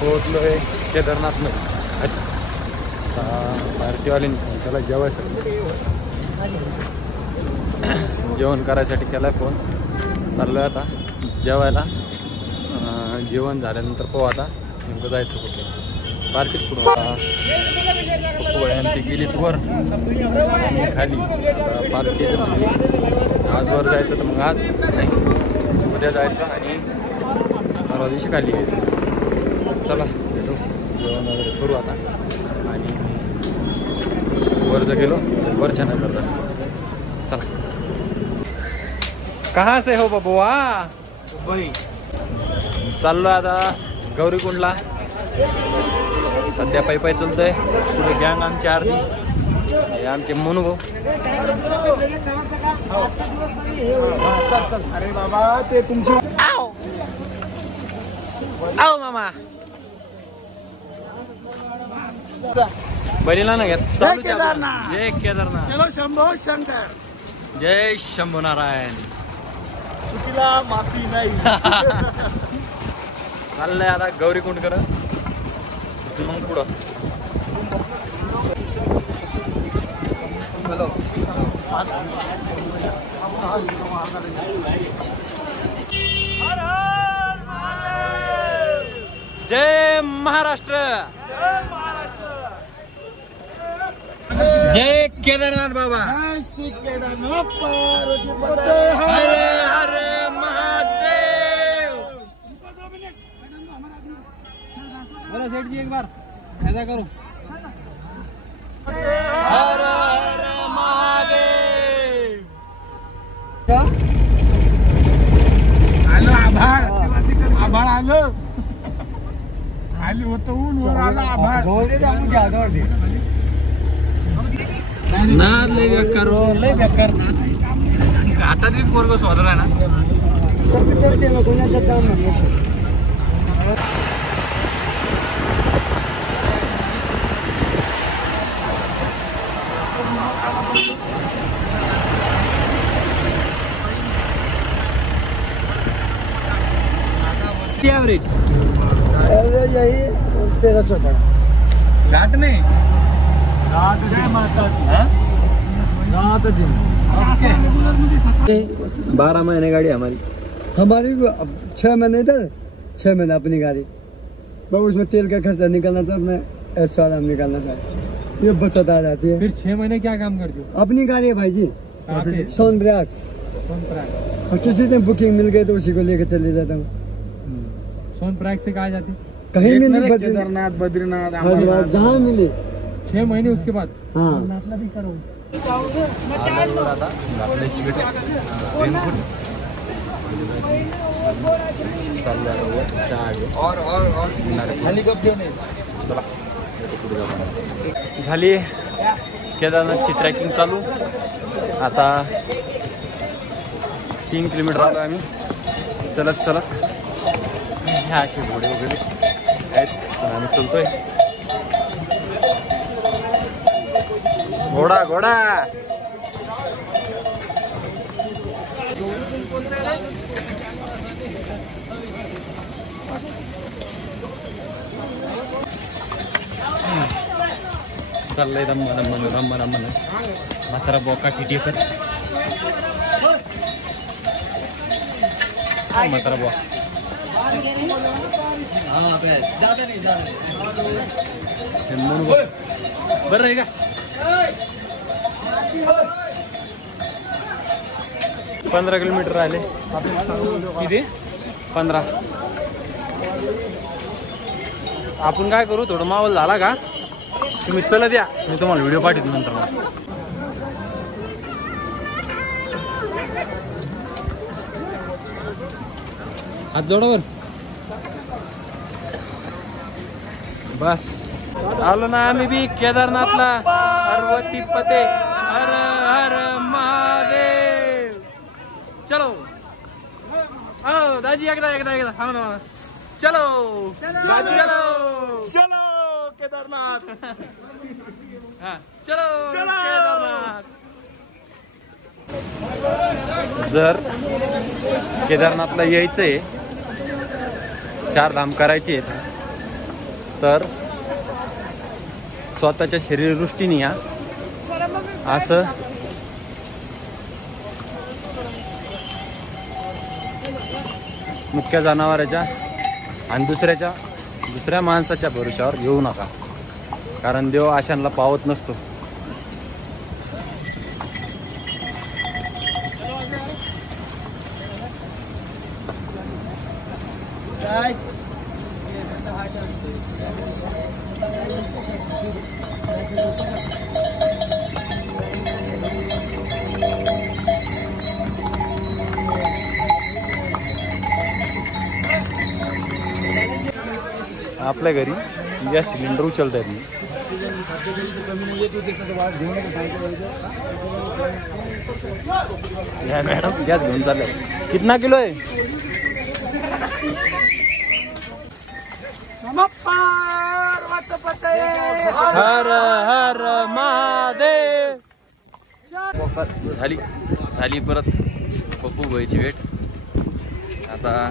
पोहोचलो आहे केदारनाथमध्ये. पार्टीवाल्यांनी त्याला जेवायसाठी जेवण करायसाठी केला फोन. चाललो आहे आता जेवायला. जेवण झाल्यानंतर पाहू आता नेमकं जायचं कुठे. पार्टीत कुठं ती गेलीच वर आणि खाली. पार्टी आज वर जायचं तर मग आज नाही, उद्या जायचं आणि परवा दिवशी खाली यायचं. चला भेटू, जेवण वगैरे करू आता. आणि वर जर गेलो वरच्या नाही करतात. चला. कहाँ से हो बबुआ? मुंबई. चाललो आता गौरीकुंडला. सध्या पायी चलतोय. पुढे गँग आमची अर्धी. हे आमचे मनू भाऊ. अरे बाबा ते तुमची आओ मामा बनीला ना घेत. जय केदारनाथ. जय केदारनाथ. चलो शंभो शंकर. जय शंभू नारायण. चुकीला माफी नाही. चाललंय आता गौरीकुंड कर. मग पुढं जय महाराष्ट्र. जय केदारनाथ बाबा. जय श्री केदारनाथ पार्वती हरे हरे महादेव. बोला सेठ जी एक बार ऐसा करो. हर हर महादेव. आलं आभाळ. आभाळ आलं. आली होतं ऊन, वर आलं आभाळ. नाद लय बेकार हो, लय बेकार. आता तरी पोरग स्वादर आहे ना. एवरेज यही 13-14 घाट नहीं. जय माता दी. 12 महीने गाड़ी हमारी. हमारी 6 महीने इधर, 6 महीने अपनी गाड़ी. बस उसमें तेल का खर्चा निकलना चाहिए, अपना ऐसा आराम निकालना चाहिए. ये बचत आ जाती है. फिर 6 महीने क्या काम करते हो? अपनी गाड़ी है भाई जी. सोनप्रयाग. सोनप्रयाग. और किसी दिन बुकिंग मिल गई तो उसी को लेकर चले जाता हूँ. सोनप्रयाग से कहाँ जाते? कहीं भी नहीं. केदारनाथ, बद्रीनाथ, जहाँ मिले. 6 महीने उसके बाद. हाँ. भी करो. झाली केदारनाथची ट्रॅकिंग चालू. आता 3 किलोमीटर आलो आम्ही चलत चलत. ह्या असे घोडे वगैरे आहेत पण आम्ही चलतोय. घोडा घोडा. चाललंय रम्मा रम्मा रम्मा रम्मा. म्हातारा बोका टिटेकर. म्हातारा बोका बरं आहे का. 15 किलोमीटर राहिले. किती? 15. आपण काय करू, थोडं माहोल झाला का तुम्ही चलत या, मी तुम्हाला व्हिडिओ पाठवतो नंतर. हात जोडावर. बस आलो ना आम्ही बी केदारनाथला. पार्वती पते. हर हर महादेव. चलो. हो दाजी एकदा एकदा एकदा थांब ना. चलो चलो चलो केदारनाथ. हा चलो केदारनाथ. जर केदारनाथला यायचंय, 4 धाम करायचे आहेत तर स्वतःच्या शरीरदृष्टीने या असं मुख्य जनावरांच्या आणि दुसऱ्या माणसाच्या भरोश्यावर येऊ नका, कारण देव अशांना पावत नसतो. आपल्या घरी गॅस सिलेंडर उचलता येत नाही. या मॅडम गॅस घेऊन चालले. कितना किलो आहे? हर हर महादेव. झाली परत पप्पू भाईची भेट. आता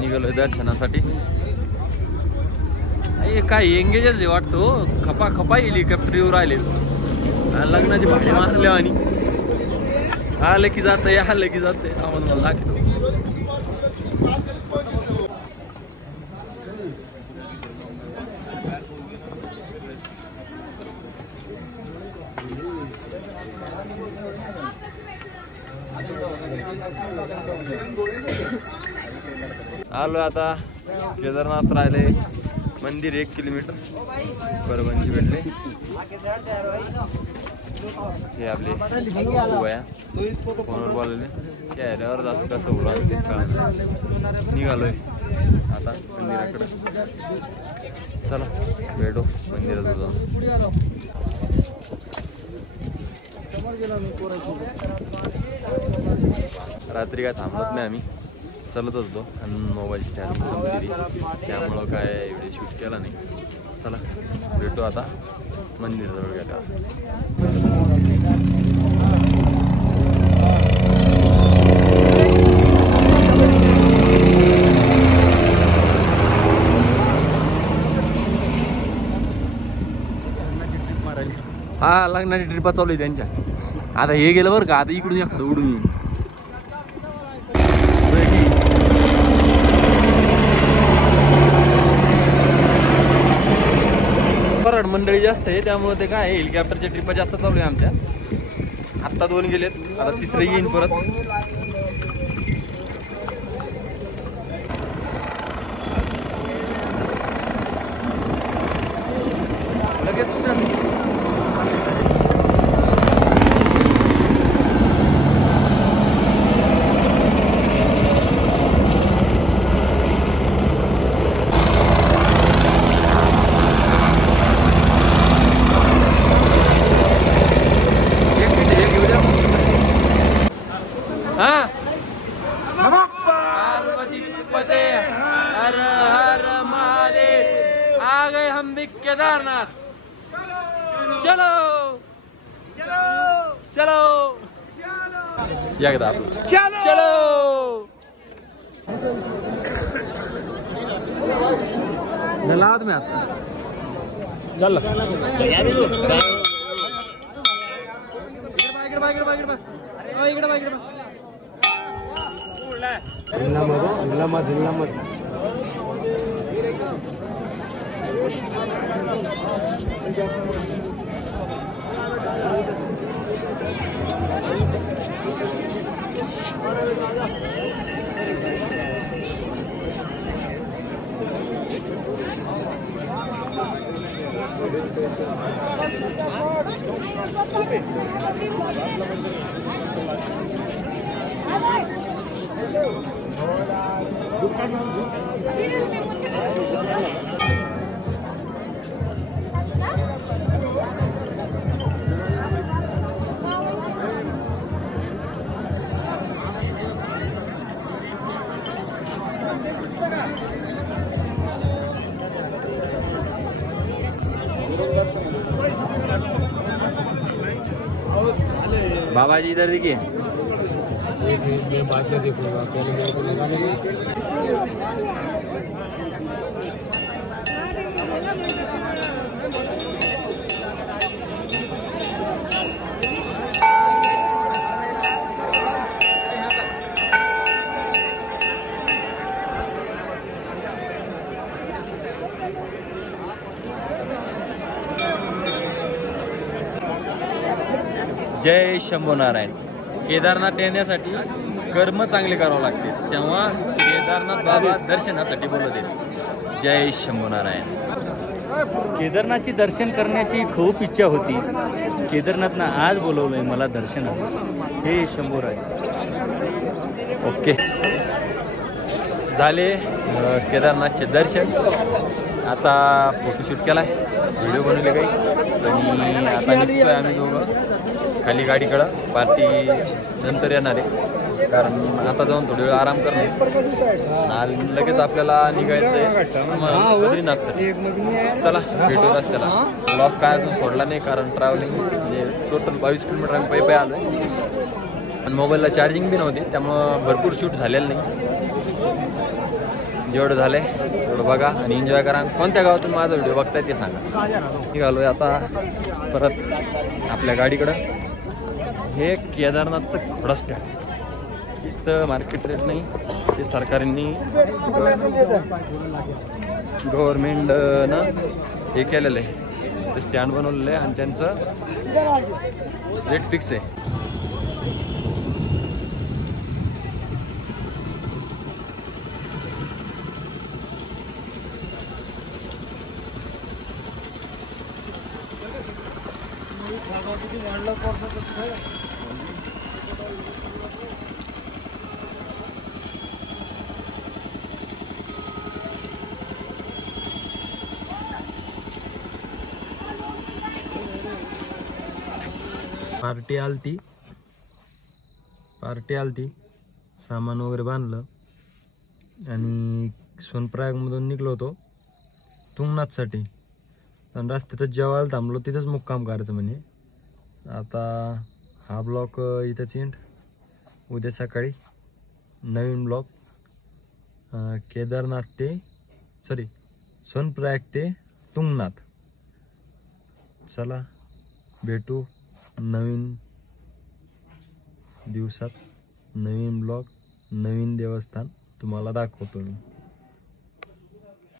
निघालोय दर्शनासाठी. काय एंगेजच आहे वाटतो. खपा हेलिकॉप्टर येऊ राहिले. लग्नाची भाडी मारल्या आणि आलं की जातंय आम्हाला दाखवतो. आलो आता. केदारनाथ राहिले मंदिर 1 किलोमीटर. परभणची भेटले हे आपले उभया फोनवर बोलले. चेहऱ्यावर जास्त कसं उडवलं तेच कळलं. निघालोय आता मंदिराकडे. चला भेटू मंदिरात जाऊन. रात्री काय थांबत नाही आम्ही, चलत असतो आणि मोबाईलची चार्जिंग संपली त्यामुळं काय व्हिडिओ शूट केला नाही. चला भेटू आता मंदिराजवळ गेला. हा लग्नाची ट्रिपा चालू आहे त्यांच्या. आता हे गेलं बरं का. आता इकडून एखादं उडून येईल. परड मंडळी जास्त आहे त्यामुळे ते काय हेलिकॉप्टरच्या ट्रिपा जास्त चालू आहे आमच्या. आत्ता 2 गेलेत, आता 3रे येईन परत. लगेच हर हर महादेव. आ गए हम भी केदारनाथ. चलो चलो चलो एकदा चलो. लावा तुम्ही आता. चल बाबा जी इधर देखिए. मैं बाद में देखूंगा, पहले मेरे को लगाने जय शंभू नारायण. केदारनाथ येण्यासाठी कर्म चांगले करावं लागते, तेव्हा केदारनाथ बाबा दर्शनासाठी बोलवते. जय शंभू नारायण. केदारनाथची दर्शन करण्याची खूप इच्छा होती. केदारनाथनं आज बोलवलंय मला दर्शनाला. जय शंभूराय. ओके, झाले केदारनाथचे दर्शन. आता फोटोशूट केलाय, व्हिडिओ बनवले काही, आणि आता निघतोय आम्ही दोघं खाली गाडीकडं. पार्टी नंतर येणार आहे, कारण आता जाऊन थोडी वेळ आराम करणार आणि लगेच आपल्याला निघायचं आहे बद्रीनाथसाठी. चला भेटू रस्त्याला. ब्लॉग काय अजून सोडला नाही, कारण ट्रॅव्हलिंग म्हणजे टोटल 22 किलोमीटर आम्ही पायी आलो आहे आणि मोबाईलला चार्जिंग बी नव्हती, त्यामुळं भरपूर शूट झालेलं नाही. जेवढं झालंय तेवढं बघा आणि एन्जॉय करा. कोणत्या गावातून माझा व्हिडिओ बघताय ते सांगा. निघालोय आता परत आपल्या गाडीकडं. हे केदारनाथचं खोडा स्टँड. इथं मार्केट रेट नाही, ते सरकारने गव्हर्मेंटनं हे केलेलं आहे, ते स्टँड बनवलेलं आहे आणि त्यांचं रेट फिक्स आहे. पार्टी आलती, सामान वगैरे बांधलं आणि सोनप्रयागमधून निघलो होतो तुंगनाथसाठी. पण रस्त्यातच जेवायला थांबलो, तिथंच मुक्काम करायचं म्हणे. आता हा ब्लॉग इथंच एंड. उद्या सकाळी नवीन ब्लॉग सोनप्रयाग ते तुंगनाथ. चला भेटू नवीन दिवसात, नवीन ब्लॉग, नवीन देवस्थान तुम्हाला दाखवतो मी.